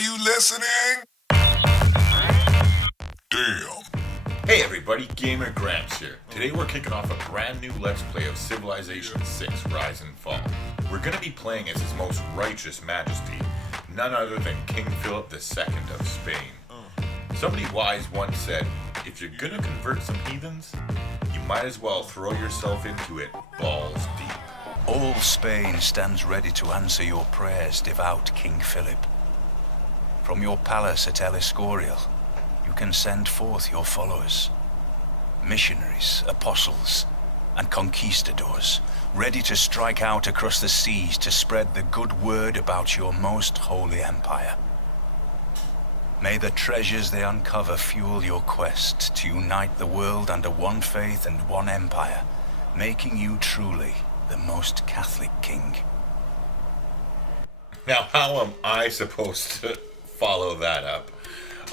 you listening? Damn. Hey everybody, Gamer Grampz here. Today we're kicking off a brand new Let's Play of Civilization 6 Rise and Fall. We're going to be playing as His Most Righteous Majesty, none other than King Philip II of Spain. Somebody wise once said, if you're going to convert some heathens, you might as well throw yourself into it balls deep. All Spain stands ready to answer your prayers, devout King Philip. From your palace at El Escorial, you can send forth your followers, missionaries, apostles, and conquistadors, ready to strike out across the seas to spread the good word about your most holy empire. May the treasures they uncover fuel your quest to unite the world under one faith and one empire, making you truly the most Catholic king. Now, how am I supposed to follow that up?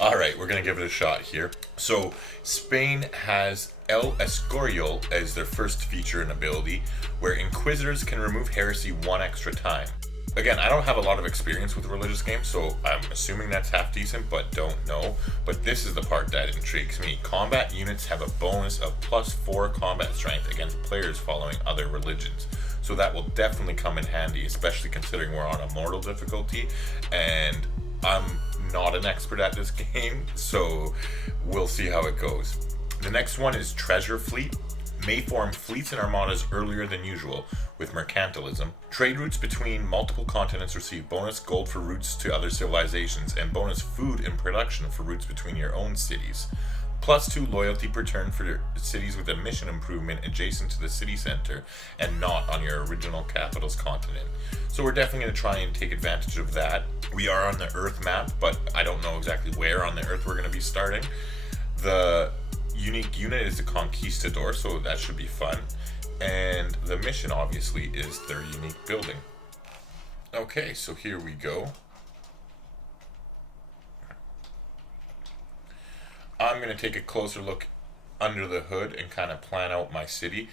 Alright, we're going to give it a shot here. So, Spain has El Escorial as their first feature and ability, where Inquisitors can remove heresy one extra time. Again, I don't have a lot of experience with religious games, so I'm assuming that's half decent, but don't know. But this is the part that intrigues me. Combat units have a bonus of +4 combat strength against players following other religions. So that will definitely come in handy, especially considering we're on a mortal difficulty, and I'm not an expert at this game, so we'll see how it goes. The next one is Treasure Fleet. May form fleets and armadas earlier than usual with mercantilism. Trade routes between multiple continents receive bonus gold for routes to other civilizations and bonus food in production for routes between your own cities. +2 loyalty per turn for cities with a mission improvement adjacent to the city center and not on your original capital's continent. So we're definitely going to try and take advantage of that. We are on the Earth map, but I don't know exactly where on the Earth we're going to be starting. The unique unit is the Conquistador, so that should be fun. And the mission, obviously, is their unique building. Okay, so here we go. I'm going to take a closer look under the hood and kind of plan out my city.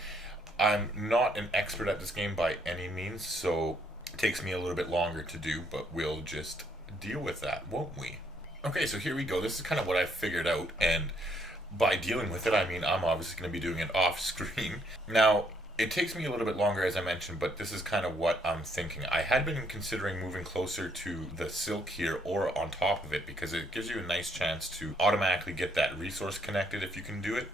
I'm not an expert at this game by any means, so it takes me a little bit longer to do, but we'll just deal with that, won't we? Okay, so here we go. This is kind of what I figured out, and by dealing with it, I mean I'm obviously going to be doing it off screen. Now, it takes me a little bit longer, as I mentioned, but this is kind of what I'm thinking. I had been considering moving closer to the silk here or on top of it because it gives you a nice chance to automatically get that resource connected if you can do it.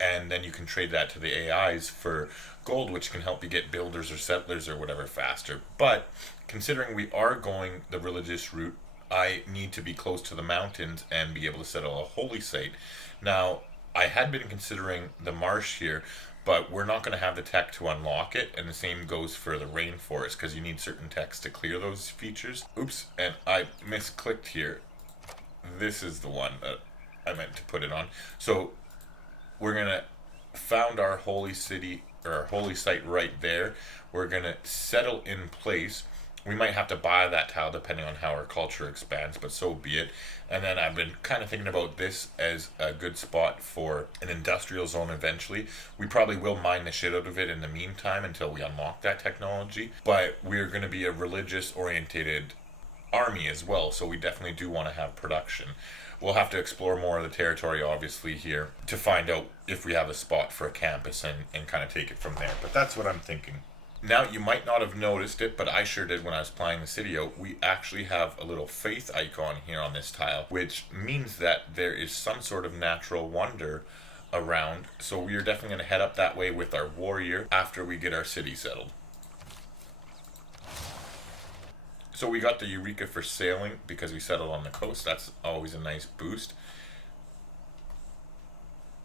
And then you can trade that to the AIs for gold, which can help you get builders or settlers or whatever faster. But considering we are going the religious route, I need to be close to the mountains and be able to settle a holy site. Now, I had been considering the marsh here, but we're not going to have the tech to unlock it, and the same goes for the rainforest, because you need certain techs to clear those features. Oops, and I misclicked here. This is the one that I meant to put it on. So, we're going to found our holy city, or our holy site right there. We're going to settle in place. We might have to buy that tile depending on how our culture expands, but so be it. And then I've been kind of thinking about this as a good spot for an industrial zone eventually. We probably will mine the shit out of it in the meantime until we unlock that technology. But we're going to be a religious-orientated army as well, so we definitely do want to have production. We'll have to explore more of the territory, obviously, here to find out if we have a spot for a campus and kind of take it from there. But that's what I'm thinking. Now, you might not have noticed it, but I sure did when I was planning the city out. We actually have a little faith icon here on this tile, which means that there is some sort of natural wonder around. So we are definitely going to head up that way with our warrior after we get our city settled. So we got the Eureka for sailing because we settled on the coast. That's always a nice boost.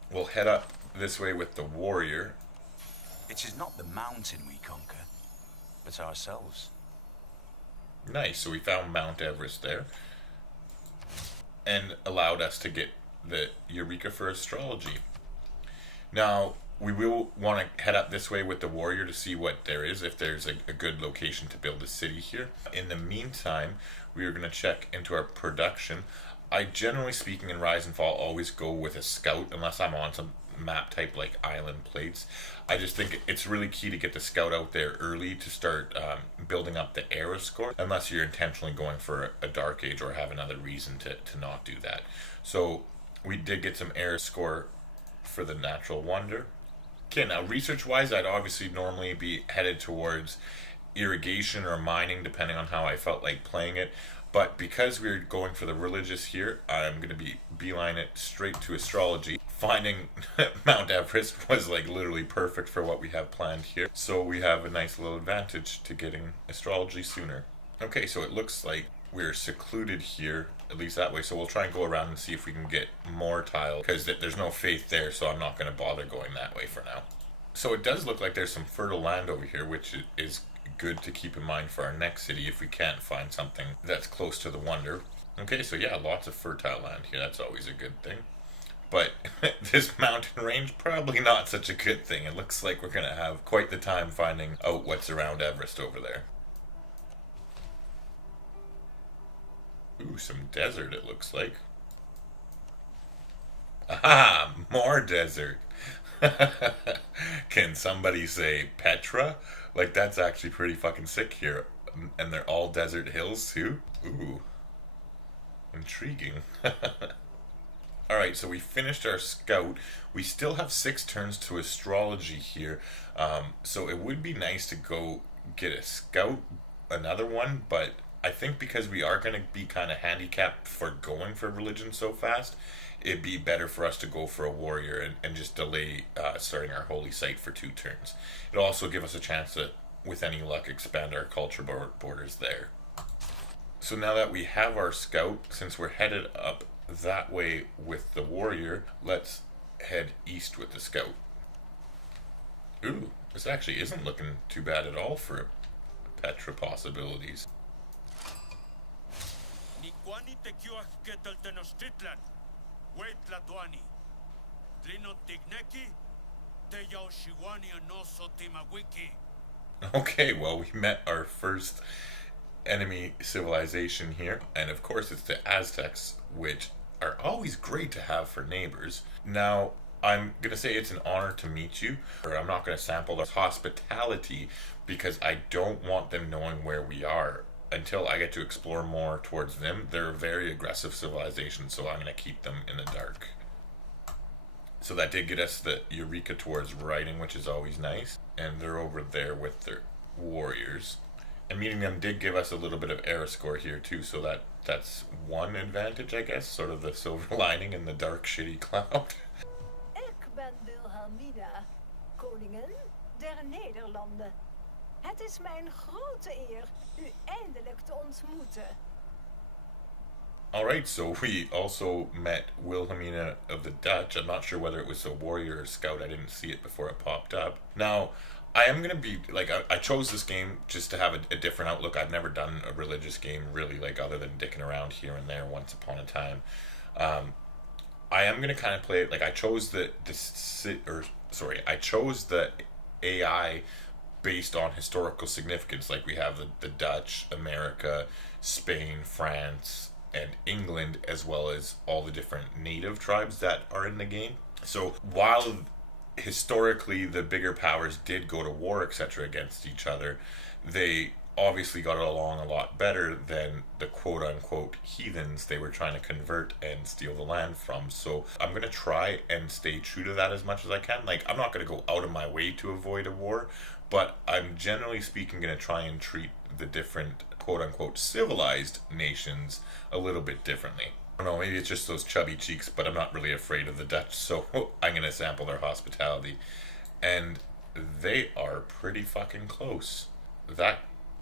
We'll head up this way with the warrior. It is not the mountain we conquer, but ourselves. Nice, so we found Mount Everest there. And allowed us to get the Eureka for astrology. Now, we will want to head up this way with the warrior to see what there is, if there's a good location to build a city here. In the meantime, we are going to check into our production. I generally speaking in Rise and Fall always go with a scout unless I'm on some map type like island plates. I just think it's really key to get the scout out there early to start building up the era score, unless you're intentionally going for a dark age or have another reason to not do that. So we did get some era score for the natural wonder. Okay, now research wise, I'd obviously normally be headed towards irrigation or mining depending on how I felt like playing it. But because we're going for the religious here, I'm going to be beeline it straight to astrology. Finding Mount Everest was like literally perfect for what we have planned here. So we have a nice little advantage to getting astrology sooner. Okay, so it looks like we're secluded here, at least that way. So we'll try and go around and see if we can get more tile, because there's no faith there, so I'm not going to bother going that way for now. So it does look like there's some fertile land over here, which is good to keep in mind for our next city if we can't find something that's close to the wonder. Okay, so yeah, lots of fertile land here. That's always a good thing. But this mountain range, probably not such a good thing. It looks like we're going to have quite the time finding out what's around Everest over there. Ooh, some desert it looks like. Aha! More desert! Can somebody say Petra? Like, that's actually pretty fucking sick here. And they're all desert hills, too? Ooh. Intriguing. Alright, so we finished our scout. We still have 6 turns to astrology here. So it would be nice to go get a scout, another one, but I think because we are going to be kind of handicapped for going for religion so fast, it'd be better for us to go for a warrior and just delay starting our holy site for 2 turns. It'll also give us a chance to, with any luck, expand our culture borders there. So now that we have our scout, since we're headed up that way with the warrior, let's head east with the scout. Ooh, this actually isn't looking too bad at all for Petra possibilities. Okay, well, we met our first enemy civilization here, and of course it's the Aztecs, which are always great to have for neighbors. Now, I'm going to say it's an honor to meet you, or I'm not going to sample their hospitality because I don't want them knowing where we are until I get to explore more towards them. They're a very aggressive civilization, so I'm going to keep them in the dark. So that did get us the Eureka towards writing, which is always nice. And they're over there with their warriors. And meeting them did give us a little bit of era score here too, so that's one advantage, I guess. Sort of the silver lining in the dark, shitty cloud. Ik ben Wilhelmina, koningin der Nederlanden. Het is mijn grote eer u eindelijk te ontmoeten. Alright, so we also met Wilhelmina of the Dutch. I'm not sure whether it was a warrior or scout. I didn't see it before it popped up. Now, I am going to be, like, I chose this game just to have a different outlook. I've never done a religious game, really, like, other than dicking around here and there once upon a time. I am going to kind of play it, like, I chose the AI based on historical significance. Like, we have the Dutch, America, Spain, France, and England, as well as all the different native tribes that are in the game. So while historically the bigger powers did go to war, etc., against each other, they obviously got along a lot better than the quote-unquote heathens they were trying to convert and steal the land from. So I'm going to try and stay true to that as much as I can. Like, I'm not going to go out of my way to avoid a war, but I'm generally speaking going to try and treat the different quote-unquote civilized nations a little bit differently. I don't know, maybe it's just those chubby cheeks, but I'm not really afraid of the Dutch, so I'm going to sample their hospitality. And they are pretty fucking close. That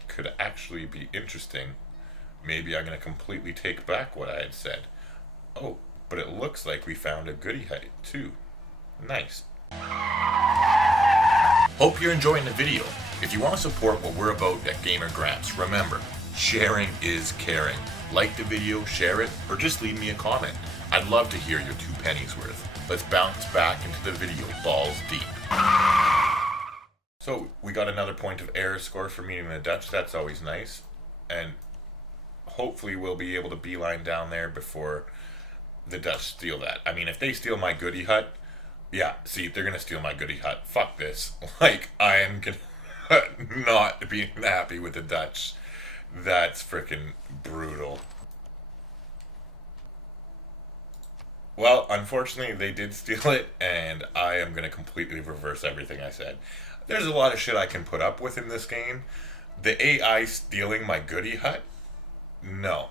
could actually be interesting. Maybe I'm going to completely take back what I had said. Oh, but it looks like we found a goody hut too. Nice. Hope you're enjoying the video. If you want to support what we're about at Gamer Grampz, remember, sharing is caring. Like the video, share it, or just leave me a comment. I'd love to hear your 2 pennies worth. Let's bounce back into the video balls deep. So, we got another point of error score for meeting the Dutch. That's always nice. And hopefully we'll be able to beeline down there before the Dutch steal that. I mean, if they steal my goody hut, Yeah, see, they're gonna steal my Goody hut. Fuck this. Like, I am gonna not be happy with the Dutch. That's freaking brutal. Well, unfortunately, they did steal it, and I am going to completely reverse everything I said. There's a lot of shit I can put up with in this game. The AI stealing my Goody hut? No.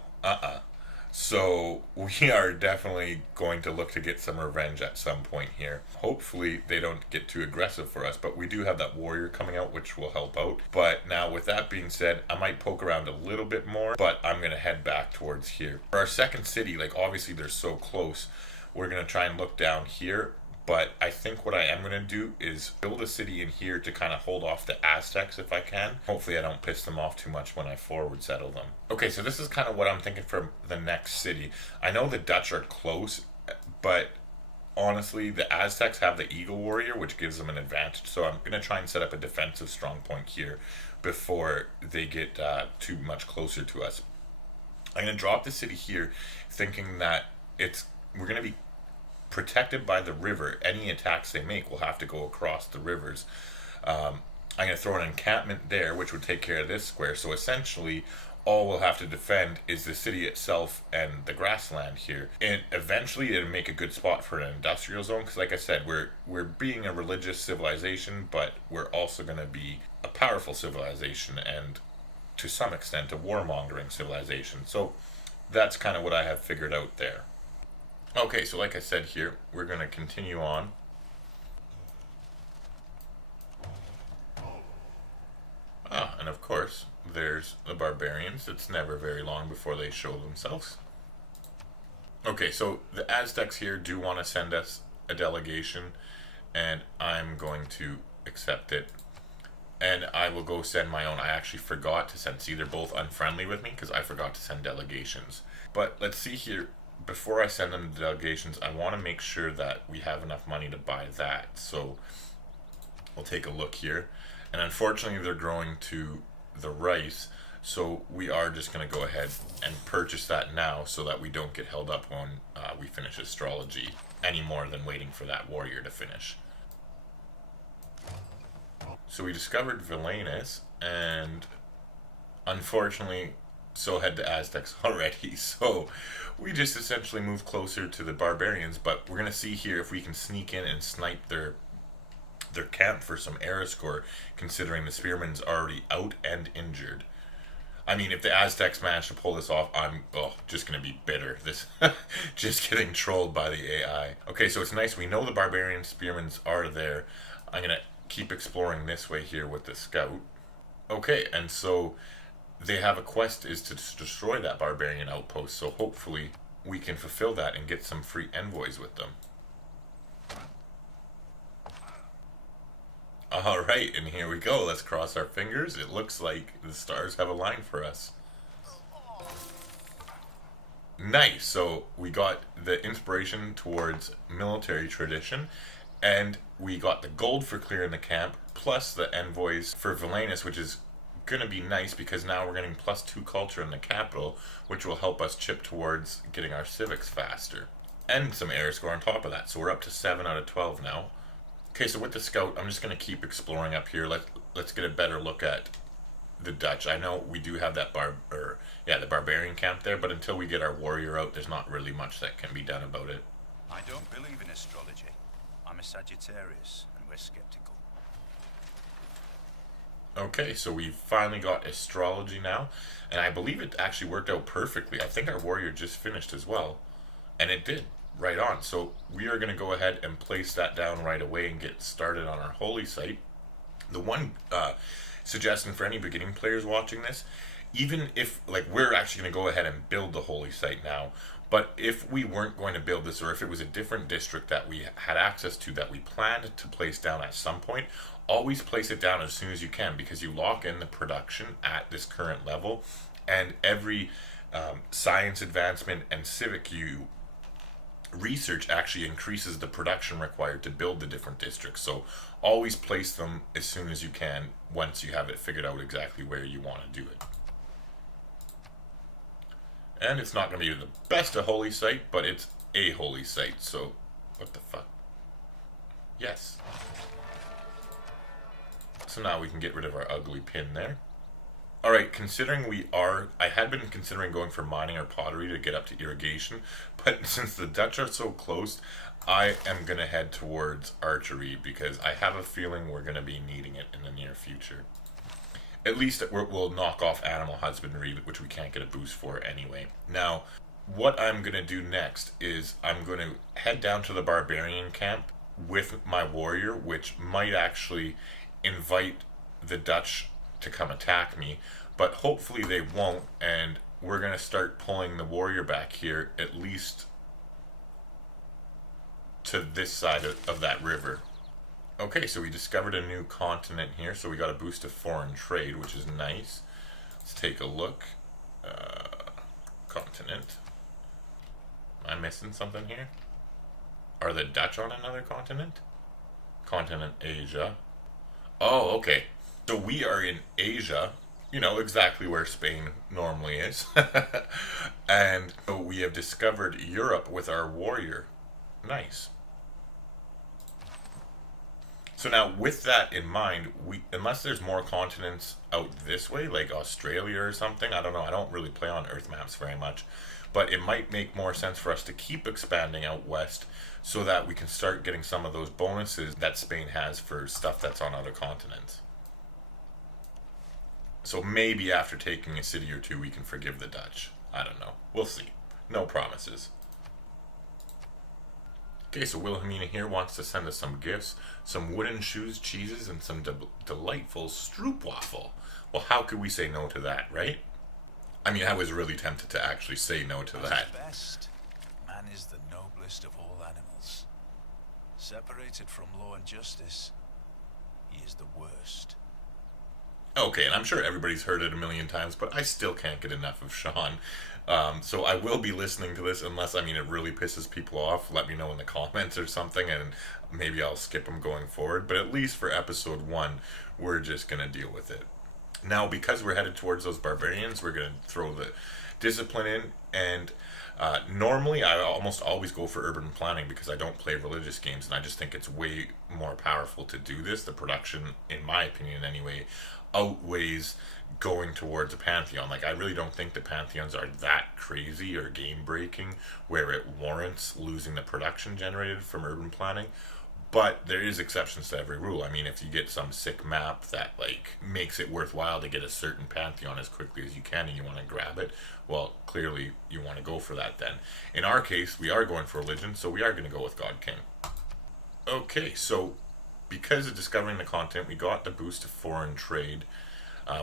So, we are definitely going to look to get some revenge at some point here. Hopefully, they don't get too aggressive for us, but we do have that warrior coming out, which will help out. But now, with that being said, I might poke around a little bit more, but I'm going to head back towards here. For our second city, like, obviously they're so close, we're going to try and look down here. But I think what I am going to do is build a city in here to kind of hold off the Aztecs if I can. Hopefully I don't piss them off too much when I forward settle them. Okay, so this is kind of what I'm thinking for the next city. I know the Dutch are close, but honestly, the Aztecs have the Eagle Warrior, which gives them an advantage. So I'm going to try and set up a defensive strong point here before they get too much closer to us. I'm going to drop the city here thinking that we're going to be protected by the river. Any attacks they make will have to go across the rivers. I'm going to throw an encampment there, which would take care of this square. So essentially, all we'll have to defend is the city itself and the grassland here. And eventually, it'll make a good spot for an industrial zone. Because, like I said, we're being a religious civilization, but we're also going to be a powerful civilization and, to some extent, a warmongering civilization. So that's kind of what I have figured out there. Okay, so like I said here, we're going to continue on. And of course, there's the barbarians. It's never very long before they show themselves. Okay, so the Aztecs here do want to send us a delegation, and I'm going to accept it. And I will go send my own. I actually forgot to send. See, they're both unfriendly with me because I forgot to send delegations. But let's see here. Before I send them the delegations, I want to make sure that we have enough money to buy that. So we'll take a look here. And unfortunately, they're growing to the rice. So we are just going to go ahead and purchase that now so that we don't get held up when we finish astrology any more than waiting for that warrior to finish. So we discovered Villainous, and unfortunately, so had the Aztecs already. So we just essentially move closer to the barbarians, but we're going to see here if we can sneak in and snipe their camp for some era score, considering the spearman's already out and injured. I mean, if the Aztecs manage to pull this off, I'm just going to be bitter. This just getting trolled by the AI. Okay, so it's nice. We know the barbarian spearmans are there. I'm going to keep exploring this way here with the scout. Okay, and so they have a quest is to destroy that barbarian outpost, so hopefully we can fulfill that and get some free envoys with them. Alright, and here we go. Let's cross our fingers. It looks like the stars have aligned for us. Nice, so we got the inspiration towards military tradition, and we got the gold for clearing the camp, plus the envoys for Villainous, which is going to be nice because now we're getting +2 culture in the capital, which will help us chip towards getting our civics faster. And some air score on top of that, so we're up to 7 out of 12 now. Okay, so with the scout, I'm just going to keep exploring up here. Let's get a better look at the Dutch. I know we do have that the barbarian camp there, but until we get our warrior out, there's not really much that can be done about it. I don't believe in astrology. I'm a Sagittarius, and we're skeptical. Okay, so we finally got astrology now, and I believe it actually worked out perfectly. I think our warrior just finished as well, and it did, right on. So we are going to go ahead and place that down right away and get started on our holy site. The one suggestion for any beginning players watching this, even if, we're actually going to go ahead and build the holy site now, but if we weren't going to build this, or if it was a different district that we had access to that we planned to place down at some point, always place it down as soon as you can, because you lock in the production at this current level, and every science advancement and civic you research actually increases the production required to build the different districts. So always place them as soon as you can once you have it figured out exactly where you want to do it. And it's not going to be the best a holy site, but it's a holy site, so what the fuck? Yes. So now we can get rid of our ugly pin there. Alright, considering I had been considering going for mining or pottery to get up to irrigation, but since the Dutch are so close, I am going to head towards archery because I have a feeling we're going to be needing it in the near future. At least we'll knock off animal husbandry, which we can't get a boost for anyway. Now, what I'm going to do next is I'm going to head down to the barbarian camp with my warrior, which might actually invite the Dutch to come attack me, but hopefully they won't, and we're going to start pulling the warrior back here, at least to this side of that river. Okay, so we discovered a new continent here, so we got a boost of foreign trade, which is nice. Let's take a look. Continent. Am I missing something here? Are the Dutch on another continent? Continent Asia. Oh, okay. So we are in Asia, you know, exactly where Spain normally is. And so we have discovered Europe with our warrior. Nice. So now, with that in mind, unless there's more continents out this way, like Australia or something, I don't know, I don't really play on Earth maps very much, but it might make more sense for us to keep expanding out west so that we can start getting some of those bonuses that Spain has for stuff that's on other continents. So maybe after taking a city or two, we can forgive the Dutch. I don't know. We'll see. No promises. Okay, so Wilhelmina here wants to send us some gifts, some wooden shoes, cheeses, and some delightful stroopwafel. Well, how could we say no to that, right? I mean, I was really tempted to actually say no to that. Best, man is the noblest of all animals. Separated from law and justice, he is the worst. Okay, and I'm sure everybody's heard it a million times, but I still can't get enough of Sean. So I will be listening to this unless, I mean, it really pisses people off. Let me know in the comments or something, and maybe I'll skip them going forward. But at least for episode 1, we're just going to deal with it. Now, because we're headed towards those barbarians, we're going to throw the discipline in. And normally, I almost always go for urban planning because I don't play religious games, and I just think it's way more powerful to do this. The production, in my opinion anyway, outweighs going towards a pantheon. Like, I really don't think the pantheons are that crazy or game breaking where it warrants losing the production generated from urban planning. But there is exceptions to every rule. I mean, if you get some sick map that like makes it worthwhile to get a certain pantheon as quickly as you can and you want to grab it, well, clearly you want to go for that then. In our case, we are going for religion, so we are going to go with God King. Okay, so because of discovering the continent, we got the boost of foreign trade.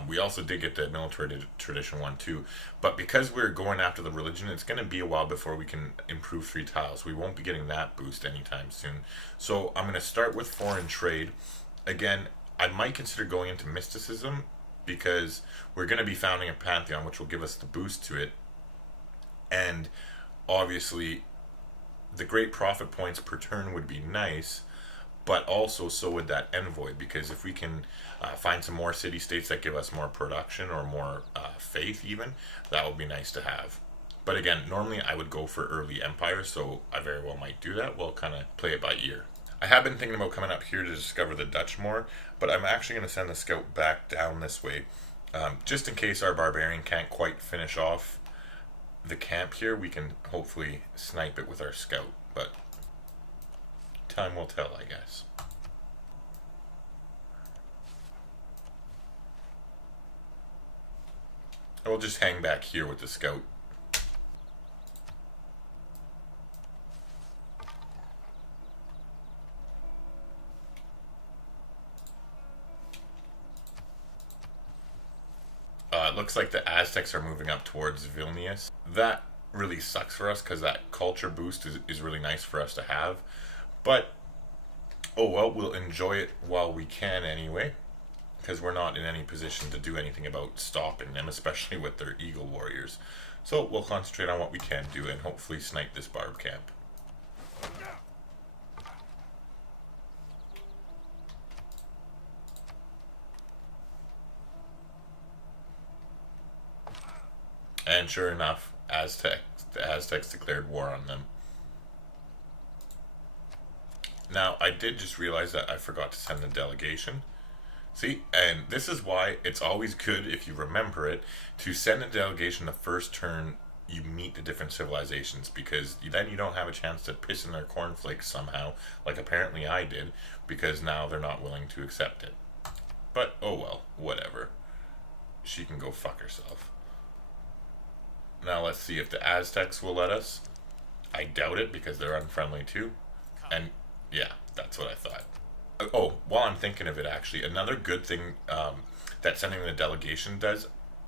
We also did get the military tradition one too, but because we're going after the religion, it's going to be a while before we can improve 3 tiles. We won't be getting that boost anytime soon. So I'm going to start with foreign trade. Again, I might consider going into mysticism because we're going to be founding a pantheon, which will give us the boost to it. And obviously, the great profit points per turn would be nice, but also so would that envoy, because if we can find some more city-states that give us more production or more faith even, that would be nice to have. But again, normally I would go for early empire, so I very well might do that. We'll kind of play it by ear. I have been thinking about coming up here to discover the Dutch more, but I'm actually going to send the scout back down this way, just in case our barbarian can't quite finish off the camp here. We can hopefully snipe it with our scout, but time will tell, I guess. I will just hang back here with the scout. It looks like the Aztecs are moving up towards Vilnius. That really sucks for us because that culture boost is really nice for us to have. But, oh well, we'll enjoy it while we can anyway, because we're not in any position to do anything about stopping them, especially with their eagle warriors. So we'll concentrate on what we can do and hopefully snipe this barb camp. And sure enough, the Aztecs declared war on them. Now, I did just realize that I forgot to send the delegation. See, and this is why it's always good, if you remember it, to send a delegation the first turn you meet the different civilizations, because then you don't have a chance to piss in their cornflakes somehow, like apparently I did, because now they're not willing to accept it. But, oh well, whatever. She can go fuck herself. Now let's see if the Aztecs will let us. I doubt it, because they're unfriendly too. And, yeah, that's what I thought. Oh, while I'm thinking of it, actually, another good thing that sending the delegation does,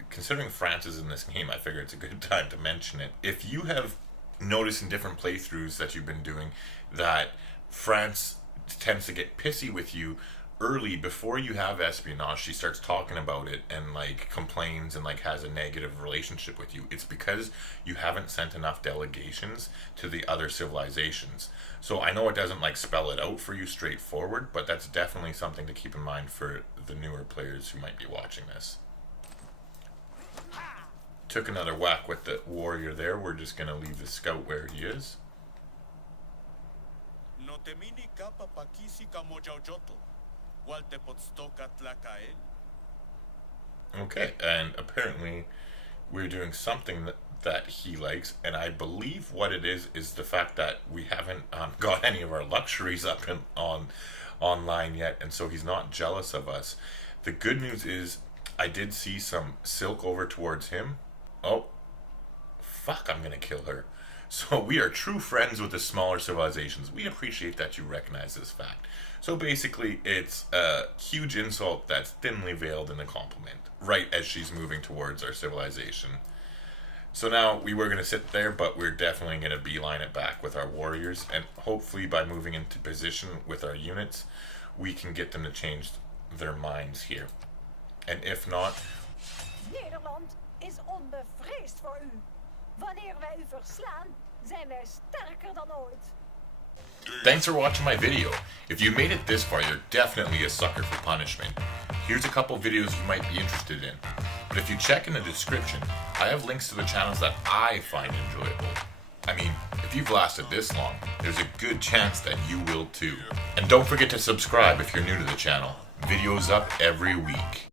considering France is in this game, I figure it's a good time to mention it. If you have noticed in different playthroughs that you've been doing that France tends to get pissy with you early, before you have espionage, she starts talking about it and like complains and like has a negative relationship with you. It's because you haven't sent enough delegations to the other civilizations. So I know it doesn't like spell it out for you straightforward, but that's definitely something to keep in mind for the newer players who might be watching this. Took another whack with the warrior there. We're just gonna leave the scout where he is. Okay, and apparently we're doing something that he likes, and I believe what it is the fact that we haven't got any of our luxuries up online yet, and so he's not jealous of us. The good news is I did see some silk over towards him. Oh, fuck, I'm gonna kill her. So we are true friends with the smaller civilizations. We appreciate that you recognize this fact. So basically, it's a huge insult that's thinly veiled in a compliment, right as she's moving towards our civilization. So now, we were going to sit there, but we're definitely going to beeline it back with our warriors, and hopefully by moving into position with our units, we can get them to change their minds here. And if not... Nederland is onbevreesd voor u. Wanneer wij u verslaan, zijn wij sterker dan ooit. Thanks for watching my video. If you made it this far, you're definitely a sucker for punishment. Here's a couple videos you might be interested in. But if you check in the description, I have links to the channels that I find enjoyable. I mean, if you've lasted this long, there's a good chance that you will too. And don't forget to subscribe if you're new to the channel. Videos up every week.